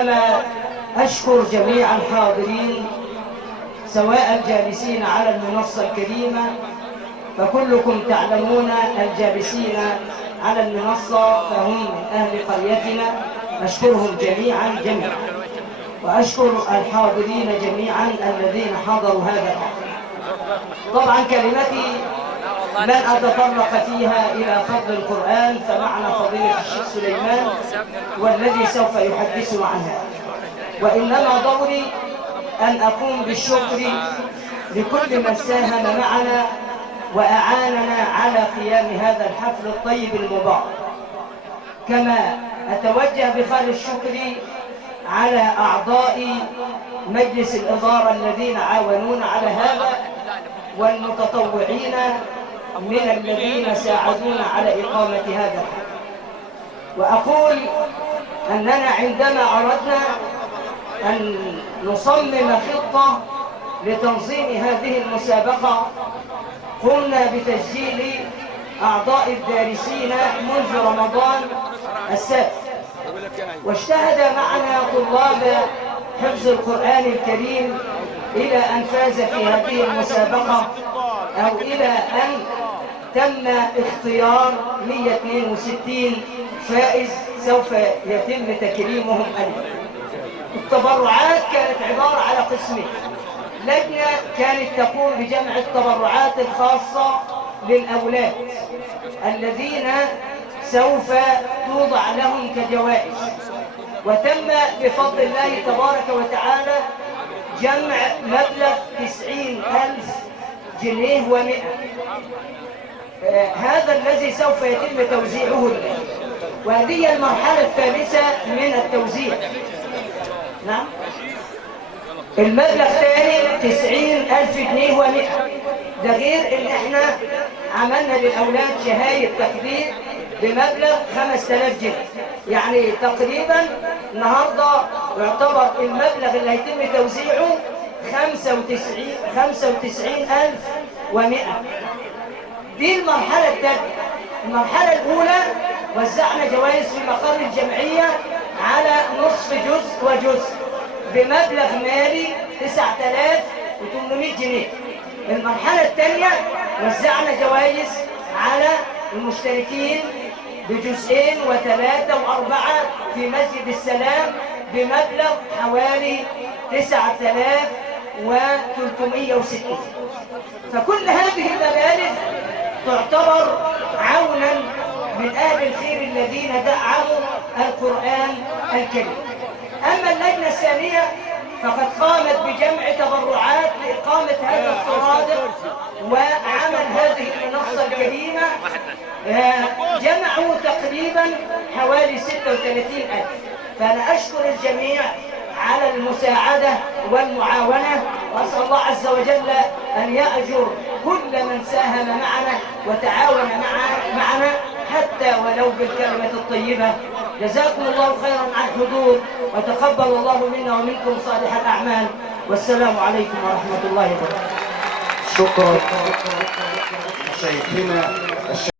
أنا أشكر جميع الحاضرين سواء الجالسين على المنصة الكريمة، فكلكم تعلمون الجالسين على المنصة فهم من أهل قريتنا، أشكرهم جميعا وأشكر الحاضرين جميعا الذين حضروا هذا الحفل. طبعا كلمتي لن أتطرق فيها إلى فضل القرآن، فمعنا فضيلة الشيخ سليمان والذي سوف يحدثنا عنها، وإنما دوري أن أقوم بالشكر لكل من ساهم معنا وأعاننا على قيام هذا الحفل الطيب المبارك. كما أتوجه بخير الشكر على أعضاء مجلس الإدارة الذين عاونونا على هذا، والمتطوعين من الذين ساعدونا على إقامة هذا الحفل. وأقول أننا عندما أردنا أن نصمم خطة لتنظيم هذه المسابقة قمنا بتسجيل أعضاء الدارسين منذ رمضان السابق، واجتهد معنا طلاب حفظ القرآن الكريم إلى أن فاز في هذه المسابقة، أو إلى أن تم اختيار 162 فائز سوف يتم تكريمهم اليوم. التبرعات كانت عبارة على قسمين: لجنة كانت تقوم بجمع التبرعات الخاصة للأولاد الذين سوف توضع لهم كجوائز، وتم بفضل الله تبارك وتعالى جمع مبلغ 90,000 جنيه و100. هذا الذي سوف يتم توزيعه الآن، وهذه المرحلة الثالثة من التوزيع. نعم، المبلغ الثاني 90,000 جنيه و100. ده غير ان احنا عملنا للأولاد شهاية تقدير بمبلغ 5,000 جنيه. يعني تقريبا النهارده يعتبر المبلغ اللي هيتم توزيعه 95,100. دي المرحلة الثانية. المرحلة الأولى وزعنا جوائز في مقر الجمعية على نصف جزء وجزء بمبلغ مالي 9,800 جنيه. المرحلة الثانية وزعنا جوائز على المشتركين بجزئين وثلاثة وأربعة في مسجد السلام بمبلغ حوالي 9,360. فكل هذه المبالغ تعتبر عونا من أهل الخير الذين دعموا القرآن الكريم. أما اللجنة الثانية فقد قامت بجمع تبرعات لإقامة هذا الصرادق وعمل هذه المنصة الكريمة. جمعوا تقريبا حوالي 36,000. فأنا أشكر الجميع على المساعدة والمعاونة، وأسأل الله عز وجل أن يأجر كل من ساهم معنا وتعاون معنا حتى ولو بالكلمة الطيبة. جزاكم الله خيرا على الحضور، وتقبل الله منا ومنكم صالح الأعمال، والسلام عليكم ورحمة الله وبركاته. شكرا شيخنا.